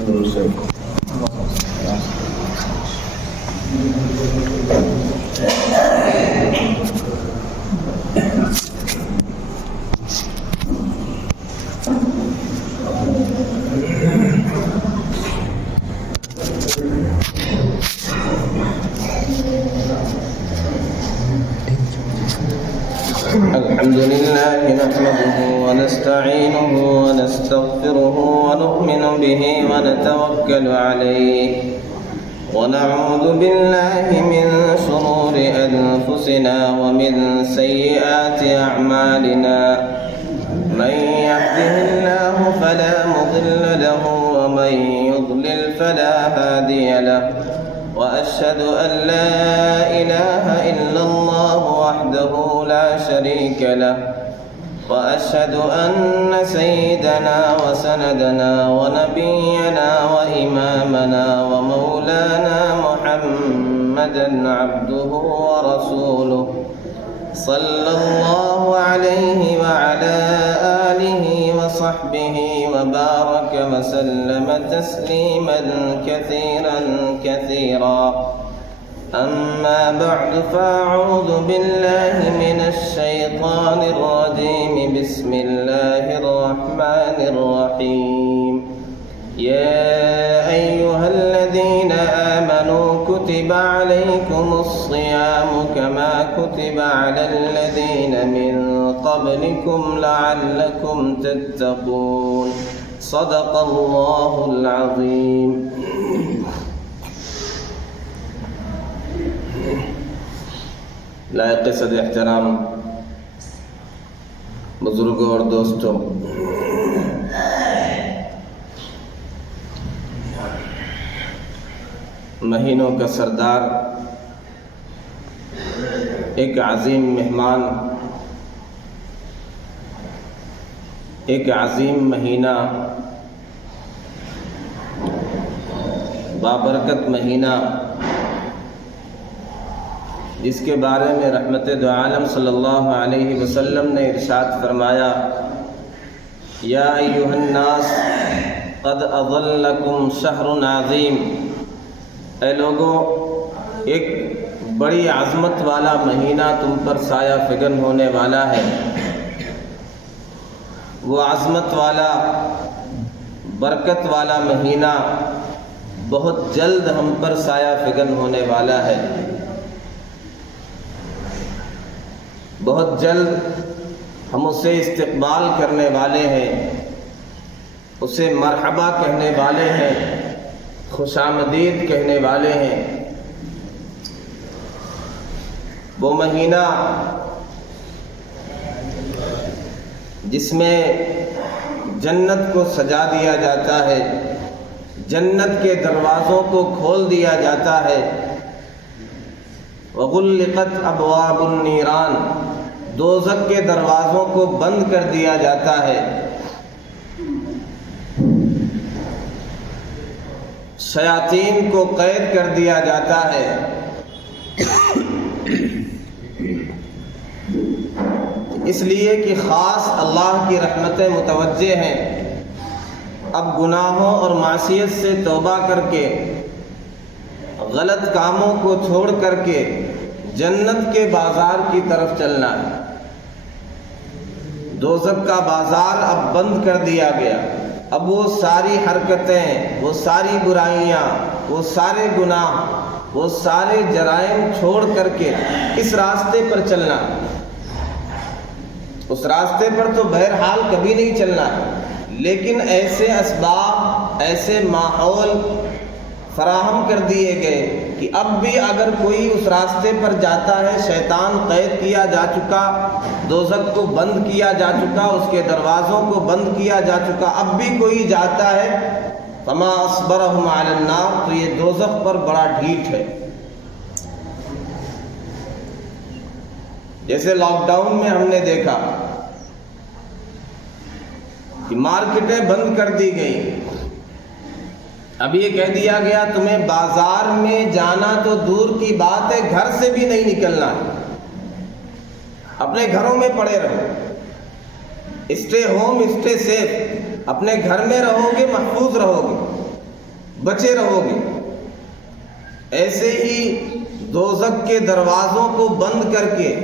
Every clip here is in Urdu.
الحمد لله نحمده ونستعينه ونستغفره ونؤمن به ونتوكل عليه ونعوذ بالله من شرور أنفسنا ومن سيئات أعمالنا من يهده الله فلا مضل له ومن يضلل فلا هادي له وأشهد أن لا إله إلا الله وحده لا شريك له وأشهد أن سيدنا وسندنا ونبينا وإمامنا ومولانا محمدا عبده ورسوله صلى الله عليه وعلى آله وصحبه وبارك وسلم تسليما كثيرا كثيرا أما بعد فأعوذ بالله من الشيطان الرجيم بسم الله الرحمن الرحيم يا أيها الذين آمنوا كتب عليكم الصيام كما كتب على الذين من قبلكم لعلكم تتقون صدق الله العظيم. لائق صد احترام بزرگوں اور دوستوں، مہینوں کا سردار، ایک عظیم مہمان، ایک عظیم مہینہ، بابرکت مہینہ، جس کے بارے میں رحمت دو عالم صلی اللہ علیہ وسلم نے ارشاد فرمایا، یا ایھا الناس قد اظلکم شہر عظیم، اے لوگوں، ایک بڑی عظمت والا مہینہ تم پر سایہ فگن ہونے والا ہے۔ وہ عظمت والا، برکت والا مہینہ بہت جلد ہم پر سایہ فگن ہونے والا ہے۔ بہت جلد ہم اسے استقبال کرنے والے ہیں، اسے مرحبا کہنے والے ہیں، خوش آمدید کہنے والے ہیں۔ وہ مہینہ جس میں جنت کو سجا دیا جاتا ہے، جنت کے دروازوں کو کھول دیا جاتا ہے، وغلقت ابواب النیران، دوزخ کے دروازوں کو بند کر دیا جاتا ہے، شیاطین کو قید کر دیا جاتا ہے۔ اس لیے کہ خاص اللہ کی رحمتیں متوجہ ہیں۔ اب گناہوں اور معصیت سے توبہ کر کے، غلط کاموں کو چھوڑ کر کے جنت کے بازار کی طرف چلنا ہے۔ دوزخ کا بازار اب بند کر دیا گیا۔ اب وہ ساری حرکتیں، وہ ساری برائیاں، وہ سارے گناہ، وہ سارے جرائم چھوڑ کر کے اس راستے پر چلنا ہے۔ اس راستے پر تو بہرحال کبھی نہیں چلنا ہے، لیکن ایسے اسباب، ایسے ماحول فراہم کر دیے گئے کہ اب بھی اگر کوئی اس راستے پر جاتا ہے، شیطان قید کیا جا چکا، دوزخ کو بند کیا جا چکا، اس کے دروازوں کو بند کیا جا چکا، اب بھی کوئی جاتا ہے، فما اصبرهم علی النار، تو یہ دوزخ پر بڑا ڈھیٹ ہے۔ جیسے لاک ڈاؤن میں ہم نے دیکھا کہ مارکیٹیں بند کر دی گئی، اب یہ کہہ دیا گیا تمہیں بازار میں جانا تو دور کی بات ہے، گھر سے بھی نہیں نکلنا ہے، اپنے گھروں میں پڑے رہو، اسٹے ہوم اسٹے سیف، اپنے گھر میں رہو گے محفوظ رہو گے۔ بچے رہو گے۔ ایسے ہی دوزخ کے دروازوں کو بند کر کے،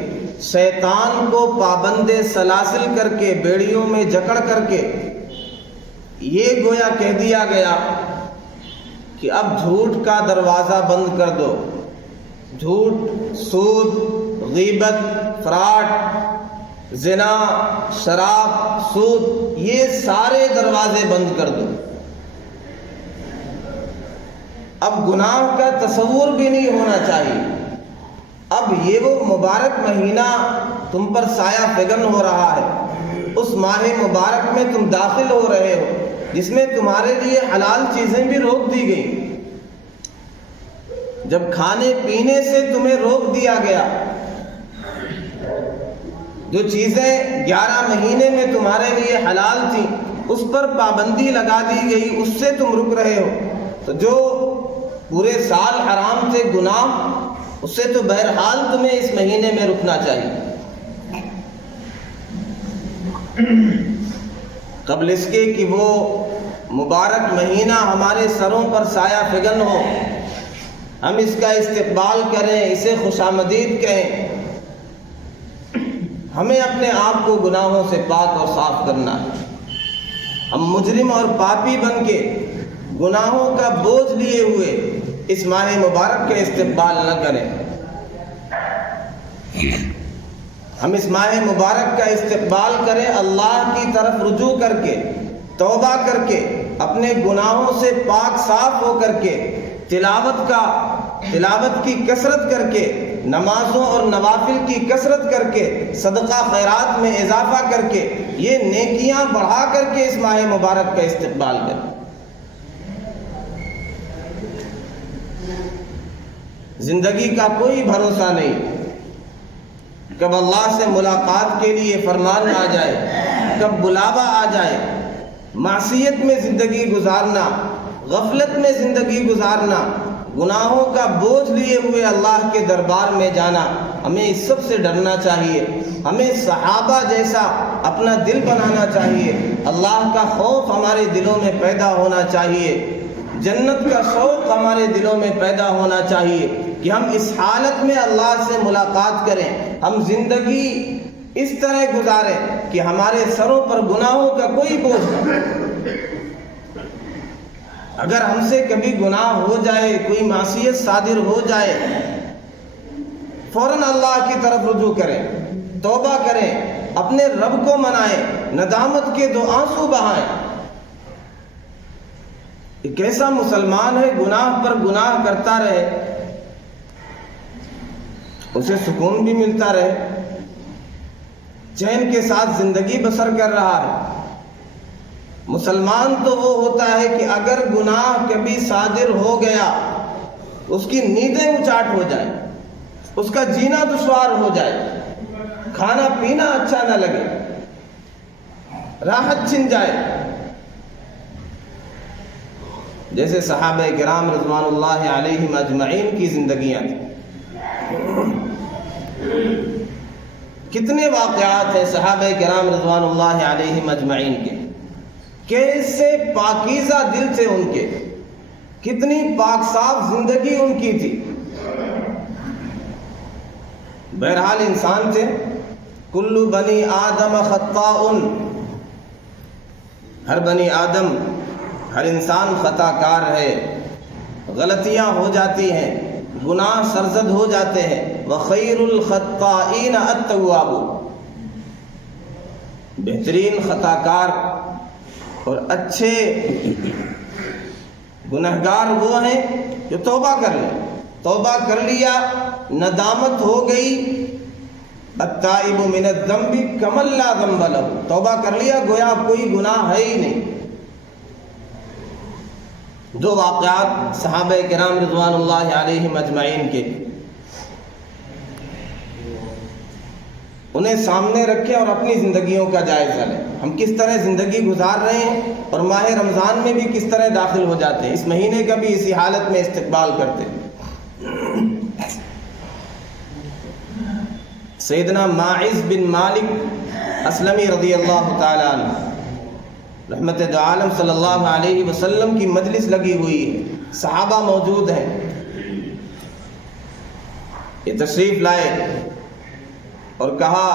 شیطان کو پابند سلاسل کر کے، بیڑیوں میں جکڑ کر کے یہ گویا کہہ دیا گیا کہ اب جھوٹ کا دروازہ بند کر دو، جھوٹ، سود، غیبت، فراڈ، زنا، شراب، سود، یہ سارے دروازے بند کر دو۔ اب گناہ کا تصور بھی نہیں ہونا چاہیے۔ اب یہ وہ مبارک مہینہ تم پر سایہ فگن ہو رہا ہے، اس ماہ مبارک میں تم داخل ہو رہے ہو جس میں تمہارے لیے حلال چیزیں بھی روک دی گئیں۔ جب کھانے پینے سے تمہیں روک دیا گیا، جو چیزیں 11 مہینے میں تمہارے لیے حلال تھیں اس پر پابندی لگا دی گئی، اس سے تم رک رہے ہو، تو جو پورے سال حرام تھے گناہ، اس سے تو بہرحال تمہیں اس مہینے میں رکنا چاہیے۔ قبل اس کے کہ وہ مبارک مہینہ ہمارے سروں پر سایہ فگن ہو، ہم اس کا استقبال کریں، اسے خوش آمدید کہیں، ہمیں اپنے آپ کو گناہوں سے پاک اور صاف کرنا ہے۔ ہم مجرم اور پاپی بن کے گناہوں کا بوجھ لیے ہوئے اس ماہ مبارک کا استقبال نہ کریں۔ ہم اس ماہ مبارک کا استقبال کریں اللہ کی طرف رجوع کر کے، توبہ کر کے، اپنے گناہوں سے پاک صاف ہو کر کے، تلاوت کی کثرت کر کے، نمازوں اور نوافل کی کثرت کر کے، صدقہ خیرات میں اضافہ کر کے، یہ نیکیاں بڑھا کر کے اس ماہ مبارک کا استقبال کریں۔ زندگی کا کوئی بھروسہ نہیں، کب اللہ سے ملاقات کے لیے فرمان آ جائے، کب بلاوا آ جائے۔ معصیت میں زندگی گزارنا، غفلت میں زندگی گزارنا، گناہوں کا بوجھ لیے ہوئے اللہ کے دربار میں جانا، ہمیں اس سب سے ڈرنا چاہیے۔ ہمیں صحابہ جیسا اپنا دل بنانا چاہیے، اللہ کا خوف ہمارے دلوں میں پیدا ہونا چاہیے، جنت کا شوق ہمارے دلوں میں پیدا ہونا چاہیے کہ ہم اس حالت میں اللہ سے ملاقات کریں، ہم زندگی اس طرح گزاریں کہ ہمارے سروں پر گناہوں کا کوئی بوجھ نہ۔ اگر ہم سے کبھی گناہ ہو جائے، کوئی معصیت صادر ہو جائے، فوراً اللہ کی طرف رجوع کریں، توبہ کریں، اپنے رب کو منائیں، ندامت کے 2 آنسو بہائیں۔ ایک ایسا مسلمان ہے گناہ پر گناہ کرتا رہے، اسے سکون بھی ملتا رہے، چین کے ساتھ زندگی بسر کر رہا ہے۔ مسلمان تو وہ ہوتا ہے کہ اگر گناہ کبھی صادر ہو گیا، اس کی نیندیں اچاٹ ہو جائیں، اس کا جینا دشوار ہو جائے، کھانا پینا اچھا نہ لگے، راحت چھن جائے، جیسے صحابہ کرام رضوان اللہ علیہم اجمعین کی زندگیاں تھیں۔ کتنے واقعات ہیں صحابہ کرام رضوان اللہ علیہم اجمعین کے، کیسے پاکیزہ دل تھے ان کے، کتنی پاک صاف زندگی ان کی تھی۔ بہرحال انسان تھے، کل بنی آدم خطاء، ہر بنی آدم، ہر انسان خطا کار ہے، غلطیاں ہو جاتی ہیں، گناہ سرزد ہو جاتے ہیں۔ وَخَيْرُ الْخَطَّائِينَ التَّوَّابُ، بہترین خطا کار اور اچھے گنہگار وہ ہیں جو توبہ کر لیں، توبہ کر لیا، ندامت ہو گئی، التائب من الذنب کمن لا ذنب لہ، توبہ کر لیا گویا کوئی گناہ ہے ہی نہیں۔ 2 واقعات صحابہ کرام رضوان اللہ علیہم اجمعین کے، انہیں سامنے رکھیں اور اپنی زندگیوں کا جائزہ لیں، ہم کس طرح زندگی گزار رہے ہیں اور ماہ رمضان میں بھی کس طرح داخل ہو جاتے ہیں، اس مہینے کا بھی اسی حالت میں استقبال کرتے ہیں۔ سیدنا ماعز بن مالک اسلمی رضی اللہ تعالی عنہ رحمت دو عالم صلی اللہ علیہ وسلم کی مجلس لگی ہوئی ہے، صحابہ موجود ہیں، یہ تشریف لائے اور کہا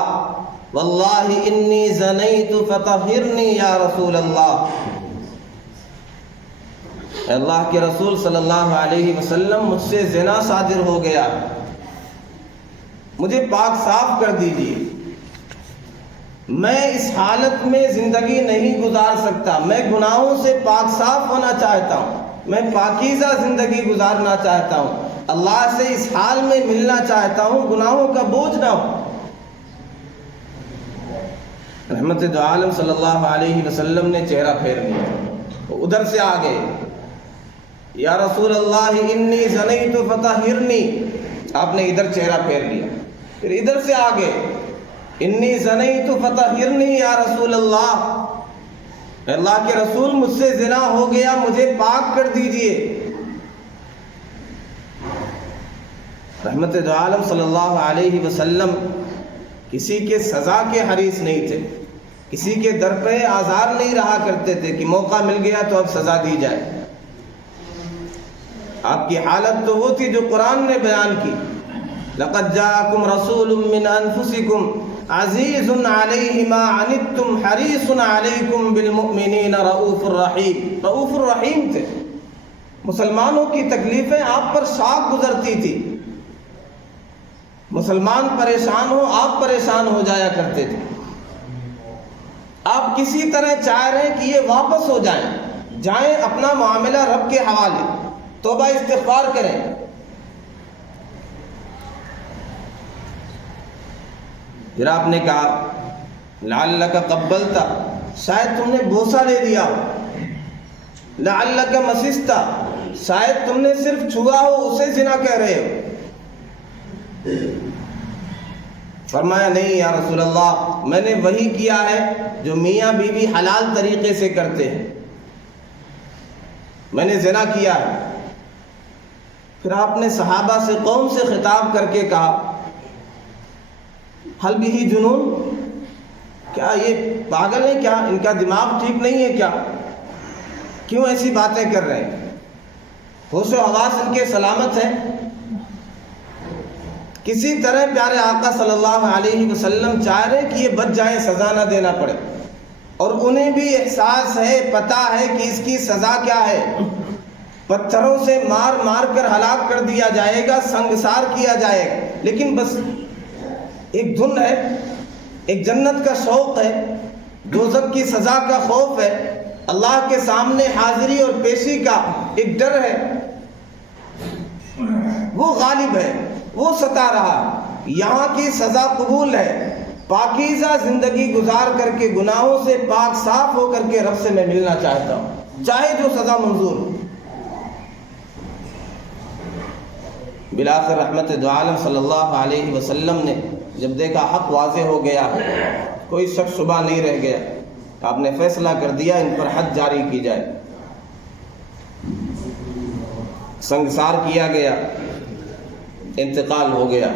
واللہ انی زنیت فطہرنی یا رسول اللہ، اے اللہ کے رسول صلی اللہ علیہ وسلم مجھ سے زنا صادر ہو گیا، مجھے پاک صاف کر دیجیے، میں اس حالت میں زندگی نہیں گزار سکتا، میں گناہوں سے پاک صاف ہونا چاہتا ہوں، میں پاکیزہ زندگی گزارنا چاہتا ہوں، اللہ سے اس حال میں ملنا چاہتا ہوں، گناہوں کا بوجھ نہ ہو۔ رحمت دو عالم صلی اللہ علیہ وسلم نے چہرہ پھیر لیا، ادھر سے آگے یا رسول اللہ انی زنیت فطہرنی، آپ نے ادھر چہرہ پھیر لیا، پھر ادھر سے آگے انی زنیت فطہرنی یا رسول اللہ، اللہ کے رسول مجھ سے زنا ہو گیا، مجھے پاک کر دیجئے۔ رحمت دو عالم صلی اللہ علیہ وسلم کسی کے سزا کے حریص نہیں تھے، کسی کے در پہ آزار نہیں رہا کرتے تھے کہ موقع مل گیا تو اب سزا دی جائے۔ آپ کی حالت تو وہ تھی جو قرآن نے بیان کی، لقد جاءکم رسول من انفسکم عزیز علیہ ما عنتم حریص علیکم بالمؤمنین رؤوف الرحیم، رؤوف الرحیم تھے، مسلمانوں کی تکلیفیں آپ پر شاق گزرتی تھی، مسلمان پریشان ہو آپ پریشان ہو جایا کرتے تھے، آپ کسی طرح چاہ رہے ہیں کہ یہ واپس ہو جائیں اپنا معاملہ رب کے حوالے، توبہ استغفار کریں۔ پھر آپ نے کہا لعلک قبلت، شاید تم نے بوسہ لے لیا ہو، لعلک مسست، شاید تم نے صرف چھوا ہو، اسے زنا کہہ رہے ہو۔ فرمایا نہیں یا رسول اللہ، میں نے وہی کیا ہے جو میاں بیوی حلال طریقے سے کرتے ہیں، میں نے زنا کیا ہے۔ پھر آپ نے صحابہ سے قوم سے خطاب کر کے کہا حل بھی جنون، کیا یہ پاگل ہیں، کیا ان کا دماغ ٹھیک نہیں ہے، کیا کیوں ایسی باتیں کر رہے ہیں، ہوش و حواس ان کے سلامت ہیں؟ کسی طرح پیارے آقا صلی اللہ علیہ وسلم چاہ رہے کہ یہ بچ جائیں، سزا نہ دینا پڑے، اور انہیں بھی احساس ہے، پتہ ہے کہ اس کی سزا کیا ہے، پتھروں سے مار مار کر ہلاک کر دیا جائے گا، سنگسار کیا جائے گا، لیکن بس ایک دھن ہے، ایک جنت کا شوق ہے، دوزخ کی سزا کا خوف ہے، اللہ کے سامنے حاضری اور پیشی کا ایک ڈر ہے، وہ غالب ہے، وہ ستا رہا، یہاں کی سزا قبول ہے، پاکیزہ زندگی گزار کر کے گناہوں سے پاک صاف ہو کر کے رب سے میں ملنا چاہتا ہوں، چاہے جو سزا منظور ہو۔ بلاخر رحمت دو عالم صلی اللہ علیہ وسلم نے جب دیکھا حق واضح ہو گیا، کوئی شک شبہ نہیں رہ گیا، آپ نے فیصلہ کر دیا ان پر حد جاری کی جائے، سنگسار کیا گیا، انتقال ہو گیا۔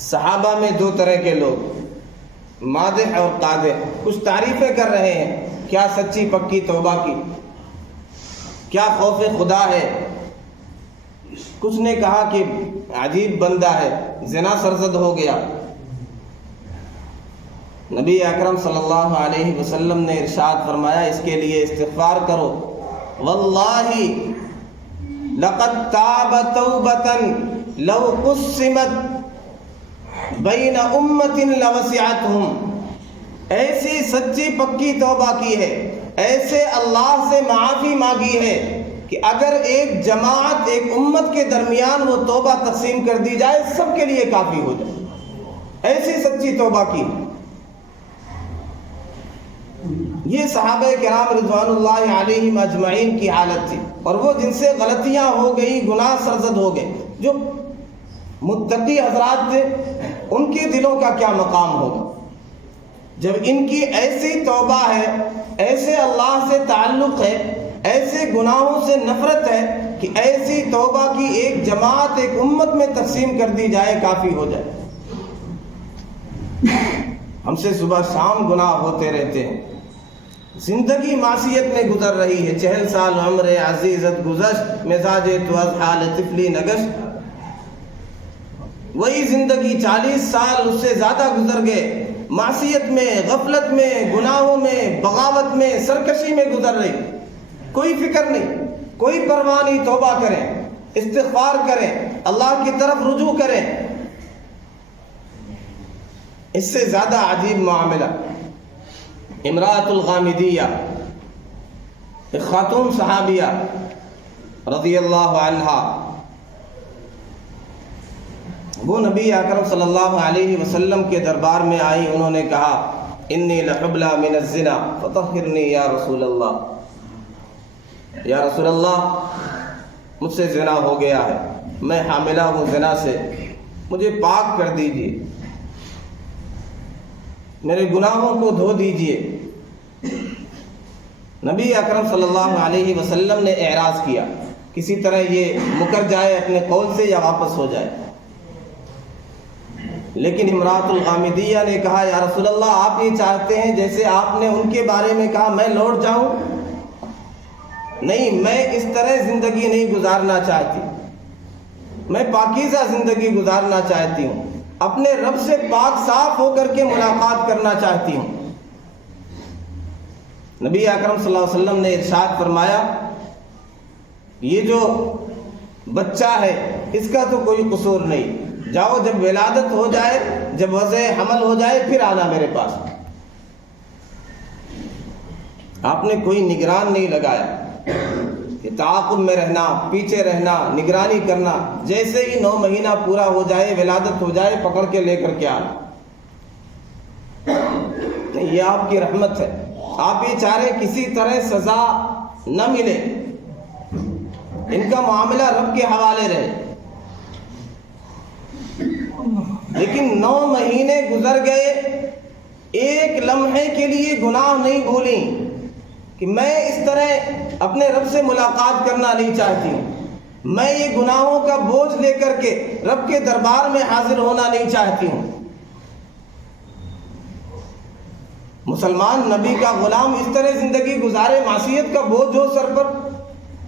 صحابہ میں دو طرح کے لوگ، مادح اور قادح، کچھ تعریفیں کر رہے ہیں، کیا سچی پکی توبہ کی، کیا خوف خدا ہے، کچھ نے کہا کہ عجیب بندہ ہے، زنا سرزد ہو گیا۔ نبی اکرم صلی اللہ علیہ وسلم نے ارشاد فرمایا اس کے لیے استغفار کرو، واللہ لقد تاب توبۃ لو قسمت بین امت لوسعتہم، ایسی سچی پکی توبہ کی ہے، ایسے اللہ سے معافی مانگی ہے کہ اگر ایک جماعت ایک امت کے درمیان وہ توبہ تقسیم کر دی جائے سب کے لیے کافی ہو جائے، ایسی سچی توبہ کی۔ یہ صحابہ کرام رضوان اللہ علیہم اجمعین کی حالت تھی، اور وہ جن سے غلطیاں ہو گئی، گناہ سرزد ہو گئے، جو متقی حضرات تھے ان کے دلوں کا کیا مقام ہوگا جب ان کی ایسی توبہ ہے، ایسے اللہ سے تعلق ہے، ایسے گناہوں سے نفرت ہے کہ ایسی توبہ کی ایک جماعت ایک امت میں تقسیم کر دی جائے کافی ہو جائے۔ ہم سے صبح شام گناہ ہوتے رہتے ہیں، زندگی معصیت میں گزر رہی ہے، 40 سال عمر عزیزت گزشت، مزاج تو از حال طفلی نگشت، وہی زندگی 40 سال اس سے زیادہ گزر گئے، معصیت میں، غفلت میں، گناہوں میں، بغاوت میں، سرکشی میں گزر رہی، کوئی فکر نہیں، کوئی پرواہ نہیں۔ توبہ کریں، استغفار کریں، اللہ کی طرف رجوع کریں۔ اس سے زیادہ عجیب معاملہ امراۃ الغامدیہ، ایک خاتون صحابیہ رضی اللہ عنہا، وہ نبی اکرم صلی اللہ علیہ وسلم کے دربار میں آئی، انہوں نے کہا انی لحبلی من الزنا فطہرنی یا رسول اللہ، یا رسول اللہ مجھ سے زنا ہو گیا ہے، میں حاملہ ہوں زنا سے، مجھے پاک کر دیجیے، میرے گناہوں کو دھو دیجیے۔ نبی اکرم صلی اللہ علیہ وسلم نے اعراض کیا، کسی طرح یہ مکر جائے اپنے قول سے یا واپس ہو جائے، لیکن امراۃ الغامدیہ نے کہا یا رسول اللہ آپ یہ چاہتے ہیں جیسے آپ نے ان کے بارے میں کہا میں لوٹ جاؤں؟ نہیں، میں اس طرح زندگی نہیں گزارنا چاہتی، میں پاکیزہ زندگی گزارنا چاہتی ہوں، اپنے رب سے پاک صاف ہو کر کے ملاقات کرنا چاہتی ہوں۔ نبی اکرم صلی اللہ علیہ وسلم نے ارشاد فرمایا یہ جو بچہ ہے اس کا تو کوئی قصور نہیں، جاؤ جب ولادت ہو جائے، جب وضع حمل ہو جائے پھر آنا میرے پاس۔ آپ نے کوئی نگران نہیں لگایا کہ تعاقب میں رہنا، پیچھے رہنا، نگرانی کرنا، جیسے ہی 9 مہینہ پورا ہو جائے، ولادت ہو جائے، پکڑ کے لے کر کے آنا۔ یہ آپ کی رحمت ہے، آپ یہ چاہ رہے کسی طرح سزا نہ ملے، ان کا معاملہ رب کے حوالے رہے۔ لیکن 9 مہینے گزر گئے، ایک لمحے کے لیے گناہ نہیں بھولیں کہ میں اس طرح اپنے رب سے ملاقات کرنا نہیں چاہتی ہوں، میں یہ گناہوں کا بوجھ لے کر کے رب کے دربار میں حاضر ہونا نہیں چاہتی ہوں۔ مسلمان نبی کا غلام اس طرح زندگی گزارے، معصیت کا بوجھ ہو سر پر،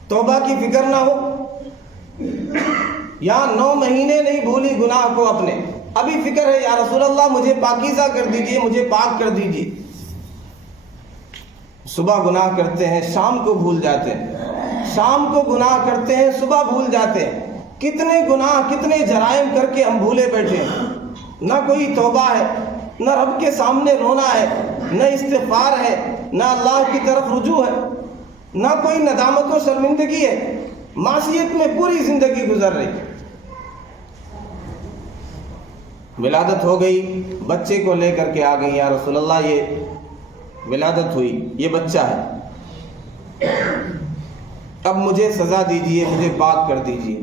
توبہ کی فکر نہ ہو، یا 9 مہینے نہیں بھولی گناہ کو اپنے، ابھی فکر ہے یا رسول اللہ مجھے پاکیزہ کر دیجئے، مجھے پاک کر دیجئے۔ صبح گناہ کرتے ہیں، شام کو بھول جاتے ہیں، شام کو گناہ کرتے ہیں، صبح بھول جاتے ہیں۔ کتنے گناہ، کتنے جرائم کر کے ہم بھولے بیٹھے ہیں، نہ کوئی توبہ ہے، نہ رب کے سامنے رونا ہے، نہ استغفار ہے، نہ اللہ کی طرف رجوع ہے، نہ کوئی ندامت و شرمندگی ہے، معصیت میں پوری زندگی گزر رہی۔ ولادت ہو گئی، بچے کو لے کر کے آ گئی، یا رسول اللہ یہ ولادت ہوئی، یہ بچہ ہے، اب مجھے سزا دیجئے، مجھے پاک کر دیجئے۔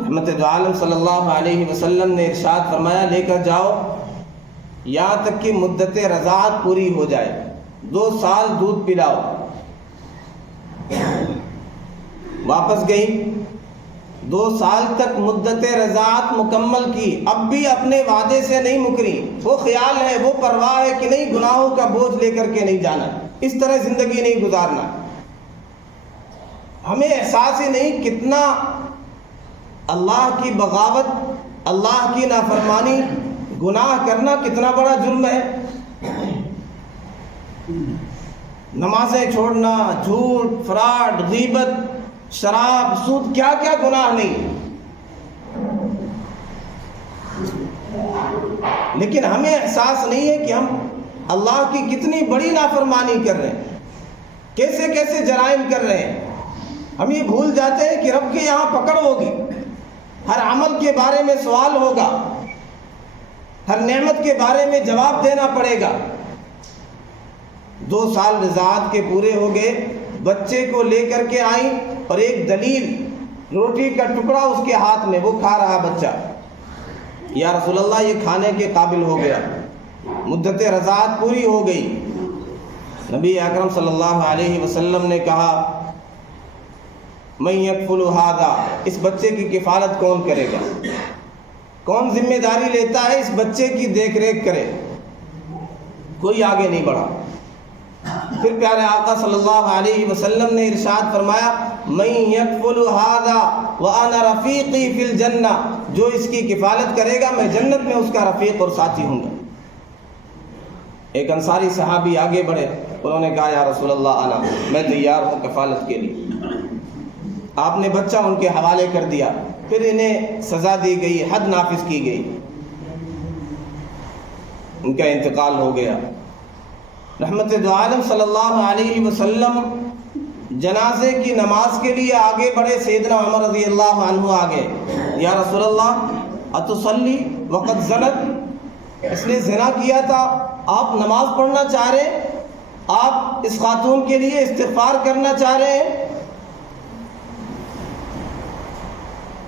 رحمت دو عالم صلی اللہ علیہ وسلم نے ارشاد فرمایا لے کر جاؤ یہاں تک کہ مدت رضاعت پوری ہو جائے، 2 سال دودھ پلاؤ۔ واپس گئی، 2 سال تک مدت رضاعت مکمل کی، اب بھی اپنے وعدے سے نہیں مکری، وہ خیال ہے، وہ پرواہ ہے کہ نہیں گناہوں کا بوجھ لے کر کے نہیں جانا، اس طرح زندگی نہیں گزارنا۔ ہمیں احساس ہی نہیں کتنا اللہ کی بغاوت، اللہ کی نافرمانی، گناہ کرنا کتنا بڑا جرم ہے۔ نمازیں چھوڑنا، جھوٹ، فراڈ، غیبت، شراب، سود، کیا کیا گناہ نہیں، لیکن ہمیں احساس نہیں ہے کہ ہم اللہ کی کتنی بڑی نافرمانی کر رہے ہیں، کیسے کیسے جرائم کر رہے ہیں۔ ہم یہ بھول جاتے ہیں کہ رب کے یہاں پکڑ ہوگی، ہر عمل کے بارے میں سوال ہوگا، ہر نعمت کے بارے میں جواب دینا پڑے گا۔ 2 سال رضاعت کے پورے ہو گئے، بچے کو لے کر کے آئیں اور ایک دلیل، روٹی کا ٹکڑا اس کے ہاتھ میں، وہ کھا رہا بچہ۔ یا رسول اللہ یہ کھانے کے قابل ہو گیا، مدت رضاعت پوری ہو گئی۔ نبی اکرم صلی اللہ علیہ وسلم نے کہا من یکفل ھذا، اس بچے کی کفالت کون کرے گا، کون ذمہ داری لیتا ہے اس بچے کی دیکھ ریکھ کرے؟ کوئی آگے نہیں بڑھا۔ پھر پیارے آقا صلی اللہ علیہ وسلم نے ارشاد فرمایا من یکفل ھذا وانا رفیقی فی الجنہ، جو اس کی کفالت کرے گا میں جنت میں اس کا رفیق اور ساتھی ہوں گا۔ ایک انصاری صحابی آگے بڑھے، انہوں نے کہا یا رسول اللہ انا، میں تیار ہوں کفالت کے لیے۔ آپ نے بچہ ان کے حوالے کر دیا، پھر انہیں سزا دی گئی، حد نافذ کی گئی، ان کا انتقال ہو گیا۔ رحمت دو عالم صلی اللہ علیہ وسلم جنازے کی نماز کے لیے آگے بڑھے، سیدنا عمر رضی اللہ عنہ آگے، یا رسول اللہ اتصلی وقد زنت، اس نے زنا کیا تھا، آپ نماز پڑھنا چاہ رہے ہیں، آپ اس خاتون کے لیے استغفار کرنا چاہ رہے ہیں؟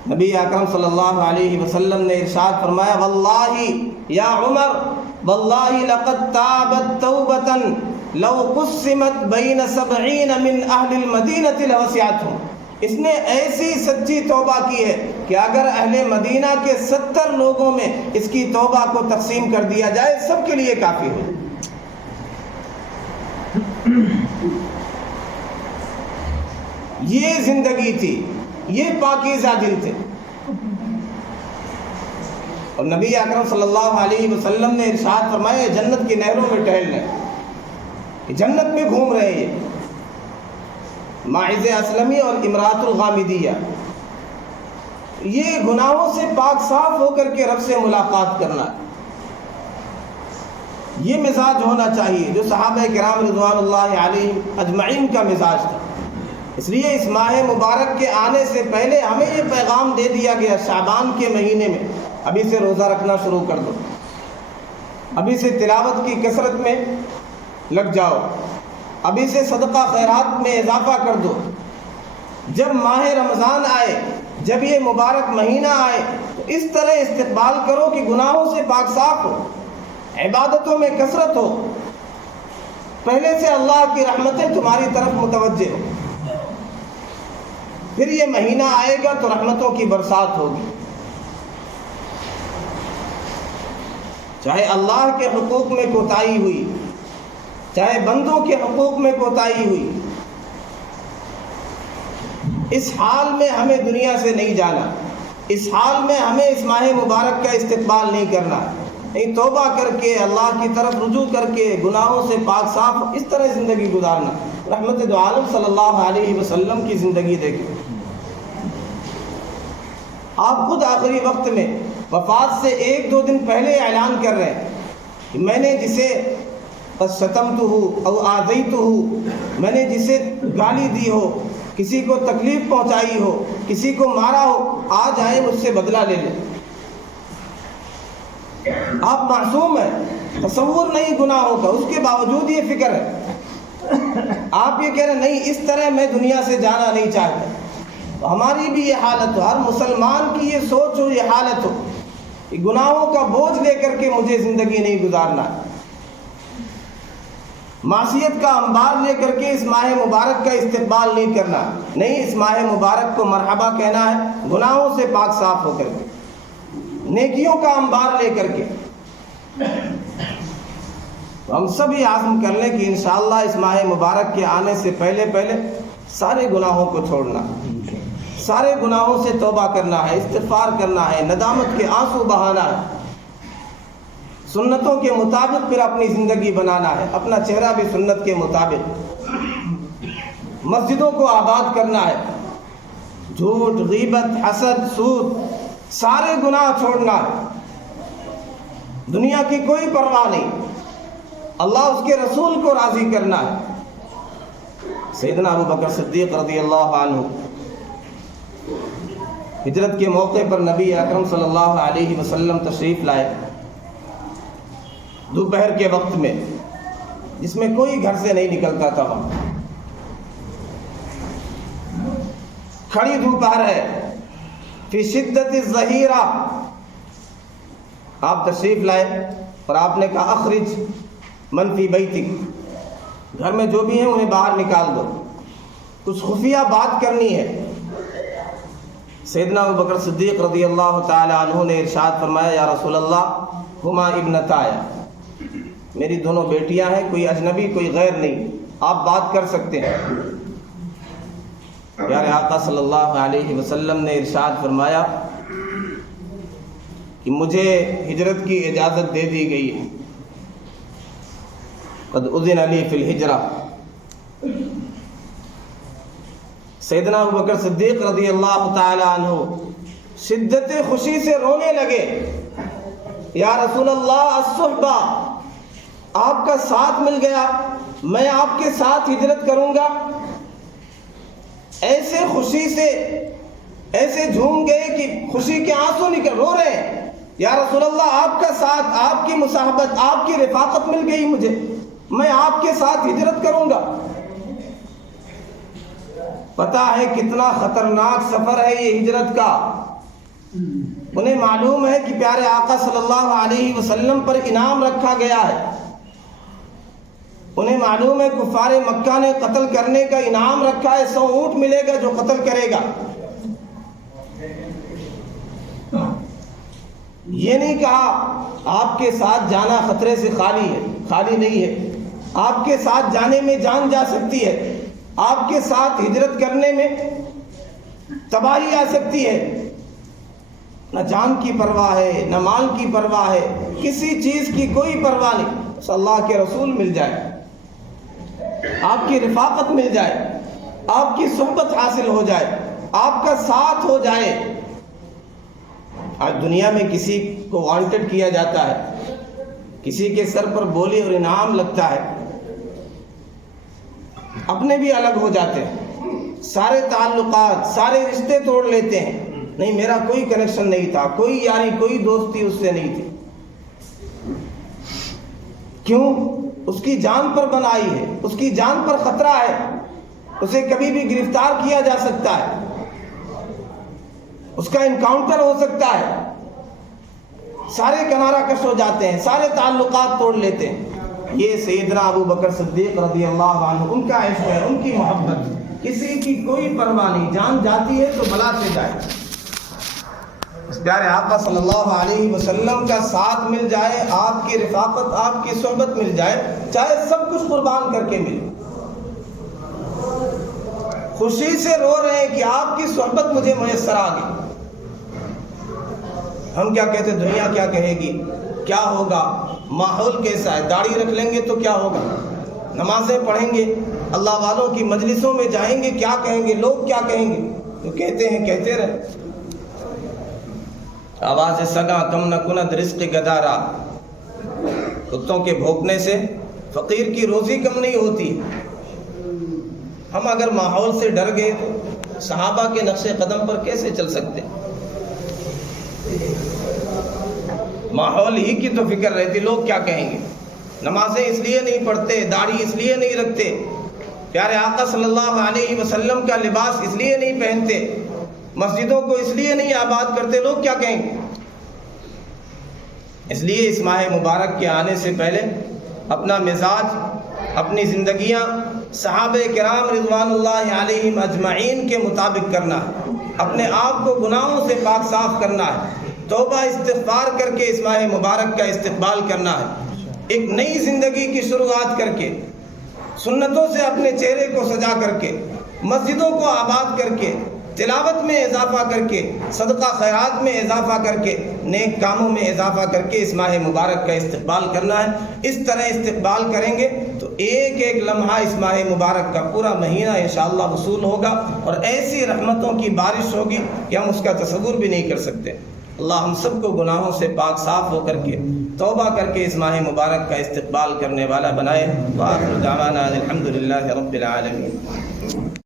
نبی اکرم صلی اللہ علیہ وسلم نے ارشاد فرمایا واللہ یا عمر واللہ لقد تابت توبۃ لو قسمت بین 70 من اہل المدینہ لوسعتهم، اس نے ایسی سچی توبہ کی ہے کہ اگر اہل مدینہ کے 70 لوگوں میں اس کی توبہ کو تقسیم کر دیا جائے سب کے لیے کافی ہو۔ یہ زندگی تھی، یہ پاکیزہ دل تھے، اور نبی اکرم صلی اللہ علیہ وسلم نے ارشاد فرمایا جنت کی نہروں میں ٹہل رہے ہیں، جنت میں گھوم رہے ہیں۔ ماعز اسلمی اور امرات الغامدیہ، یہ گناہوں سے پاک صاف ہو کر کے رب سے ملاقات کرنا، یہ مزاج ہونا چاہیے جو صحابہ کرام رضوان اللہ علیہم اجمعین کا مزاج تھا۔ اس لیے اس ماہ مبارک کے آنے سے پہلے ہمیں یہ پیغام دے دیا گیا شعبان کے مہینے میں ابھی سے روزہ رکھنا شروع کر دو، ابھی سے تلاوت کی کثرت میں لگ جاؤ، ابھی سے صدقہ خیرات میں اضافہ کر دو۔ جب ماہ رمضان آئے، جب یہ مبارک مہینہ آئے تو اس طرح استقبال کرو کہ گناہوں سے پاک صاف ہو، عبادتوں میں کثرت ہو، پہلے سے اللہ کی رحمتیں تمہاری طرف متوجہ ہو۔ پھر یہ مہینہ آئے گا تو رحمتوں کی برسات ہوگی، چاہے اللہ کے حقوق میں کوتاہی ہوئی، چاہے بندوں کے حقوق میں کوتاہی ہوئی، اس حال میں ہمیں دنیا سے نہیں جانا، اس حال میں ہمیں اس ماہ مبارک کا استقبال نہیں کرنا، نہیں توبہ کر کے اللہ کی طرف رجوع کر کے گناہوں سے پاک صاف اس طرح زندگی گزارنا۔ رحمت دو عالم صلی اللہ علیہ وسلم کی زندگی دیکھیں، آپ خود آخری وقت میں وفات سے 1-2 دن پہلے اعلان کر رہے ہیں کہ میں نے جسے شتمتہ او آذیتہ، میں نے جسے گالی دی ہو، کسی کو تکلیف پہنچائی ہو، کسی کو مارا ہو، آج آئے مجھ سے بدلہ لے لیں۔ آپ معصوم ہیں، تصور نہیں گناہوں کا، اس کے باوجود یہ فکر ہے، آپ یہ کہہ رہے ہیں نہیں اس طرح میں دنیا سے جانا نہیں چاہتا۔ ہماری بھی یہ حالت ہو، ہر مسلمان کی یہ سوچ ہو، یہ حالت ہو کہ گناہوں کا بوجھ لے کر کے مجھے زندگی نہیں گزارنا، معصیت کا انبار لے کر کے اس ماہ مبارک کا استقبال نہیں کرنا، نہیں اس ماہ مبارک کو مرحبا کہنا ہے گناہوں سے پاک صاف ہو کر کے، نیکیوں کا انبار لے کر کے۔ ہم سب یہ عزم کر لیں کہ انشاءاللہ اس ماہ مبارک کے آنے سے پہلے سارے گناہوں کو چھوڑنا، سارے گناہوں سے توبہ کرنا ہے، استغفار کرنا ہے، ندامت کے آنسو بہانا ہے، سنتوں کے مطابق پھر اپنی زندگی بنانا ہے، اپنا چہرہ بھی سنت کے مطابق، مسجدوں کو آباد کرنا ہے، جھوٹ، غیبت، حسد، سود، سارے گناہ چھوڑنا ہے، دنیا کی کوئی پرواہ نہیں، اللہ اس کے رسول کو راضی کرنا ہے۔ سیدنا ابو بکر صدیق رضی اللہ عنہ ہجرت کے موقع پر نبی اکرم صلی اللہ علیہ وسلم تشریف لائے، دوپہر کے وقت میں جس میں کوئی گھر سے نہیں نکلتا تھا، وہاں کھڑی دوپہر ہے، فی شدت الظہیرہ، آپ تشریف لائے اور آپ نے کہا اخرج من فی بیتک، گھر میں جو بھی ہیں انہیں باہر نکال دو، کچھ خفیہ بات کرنی ہے۔ سیدنا ابو بکر صدیق رضی اللہ تعالی عنہ نے ارشاد فرمایا یا رسول اللہ ہما ابنتایا، میری دونوں بیٹیاں ہیں، کوئی اجنبی کوئی غیر نہیں، آپ بات کر سکتے ہیں۔ پیارے آقا صلی اللہ علیہ وسلم نے ارشاد فرمایا کہ مجھے ہجرت کی اجازت دے دی گئی ہے، قد اذن لی فی الہجرہ۔ سیدنا ابو بکر صدیق رضی اللہ تعالی عنہ شدت خوشی سے رونے لگے، یا رسول اللہ الصحبہ، آپ کا ساتھ مل گیا، میں آپ کے ساتھ ہجرت کروں گا۔ ایسے خوشی سے ایسے جھوم گئے کہ خوشی کے آنسو نکل، رو رہے ہیں، یا رسول اللہ آپ کا ساتھ، آپ کی مصاحبت، آپ کی رفاقت مل گئی مجھے، میں آپ کے ساتھ ہجرت کروں گا۔ پتہ ہے کتنا خطرناک سفر ہے یہ ہجرت کا۔ انہیں معلوم ہے کہ پیارے آقا صلی اللہ علیہ وسلم پر انعام رکھا گیا ہے، انہیں معلوم ہے کفار مکہ نے قتل کرنے کا انعام رکھا ہے، 100 اونٹ ملے گا جو قتل کرے گا۔ یہ نہیں کہا آپ کے ساتھ جانا خطرے سے خالی نہیں ہے، آپ کے ساتھ جانے میں جان جا سکتی ہے، آپ کے ساتھ ہجرت کرنے میں تباہی آ سکتی ہے۔ نہ جان کی پرواہ ہے، نہ مال کی پرواہ ہے، کسی چیز کی کوئی پرواہ نہیں، بس اللہ کے رسول مل جائے، آپ کی رفاقت مل جائے، آپ کی صحبت حاصل ہو جائے، آپ کا ساتھ ہو جائے۔ آج دنیا میں کسی کو وانٹڈ کیا جاتا ہے، کسی کے سر پر بولی اور انعام لگتا ہے، اپنے بھی الگ ہو جاتے ہیں، سارے تعلقات سارے رشتے توڑ لیتے ہیں، نہیں میرا کوئی کنیکشن نہیں تھا، کوئی یاری کوئی دوستی اس سے نہیں تھی۔ کیوں؟ اس کی جان پر بنائی ہے، اس کی جان پر خطرہ ہے، اسے کبھی بھی گرفتار کیا جا سکتا ہے، اس کا انکاؤنٹر ہو سکتا ہے، سارے کنارہ کش ہو جاتے ہیں، سارے تعلقات توڑ لیتے ہیں۔ یہ سیدنا ابو بکر صدیق رضی اللہ عنہ، ان کا عشق ہے، ان کی محبت، کسی کی کوئی پرواہ نہیں، جان جاتی ہے تو بلا سے جائے۔ اس پیارے آقا صلی اللہ علیہ وسلم کا ساتھ مل جائے، آپ کی رفاقت، آپ کی صحبت مل جائے، چاہے سب کچھ قربان کر کے ملے۔ خوشی سے رو رہے ہیں کہ آپ کی صحبت مجھے میسر آ گئی۔ ہم کیا کہتے، دنیا کیا کہے گی، کیا ہوگا، ماحول کیسا ہے، داڑھی رکھ لیں گے تو کیا ہوگا، نمازیں پڑھیں گے، اللہ والوں کی مجلسوں میں جائیں گے، کیا کہیں گے، لوگ کیا کہیں گے، تو کہتے ہیں کہتے رہے۔ آواز سگا کم نہ کند رزق گدارا، کتوں کے بھونکنے سے فقیر کی روزی کم نہیں ہوتی۔ ہم اگر ماحول سے ڈر گئے تو صحابہ کے نقش قدم پر کیسے چل سکتے؟ ماحول ہی کی تو فکر رہتی، لوگ کیا کہیں گے، نمازیں اس لیے نہیں پڑھتے، داڑھی اس لیے نہیں رکھتے، پیارے آقا صلی اللہ علیہ وسلم کا لباس اس لیے نہیں پہنتے، مسجدوں کو اس لیے نہیں آباد کرتے، لوگ کیا کہیں گے؟ اس لیے اس ماہ مبارک کے آنے سے پہلے اپنا مزاج، اپنی زندگیاں صحابہ کرام رضوان اللہ علیہم اجمعین کے مطابق کرنا ہے، اپنے آپ کو گناہوں سے پاک صاف کرنا ہے، توبہ استغفار کر کے اس ماہ مبارک کا استقبال کرنا ہے، ایک نئی زندگی کی شروعات کر کے، سنتوں سے اپنے چہرے کو سجا کر کے، مسجدوں کو آباد کر کے، تلاوت میں اضافہ کر کے، صدقہ خیرات میں اضافہ کر کے، نیک کاموں میں اضافہ کر کے اس ماہ مبارک کا استقبال کرنا ہے۔ اس طرح استقبال کریں گے تو ایک ایک لمحہ اس ماہ مبارک کا پورا مہینہ انشاءاللہ وصول ہوگا، اور ایسی رحمتوں کی بارش ہوگی کہ ہم اس کا تصور بھی نہیں کر سکتے۔ اللہ ہم سب کو گناہوں سے پاک صاف ہو کر کے، توبہ کر کے اس ماہ مبارک کا استقبال کرنے والا بنائے۔ وآخر دعوانا الحمدللہ رب العالمین۔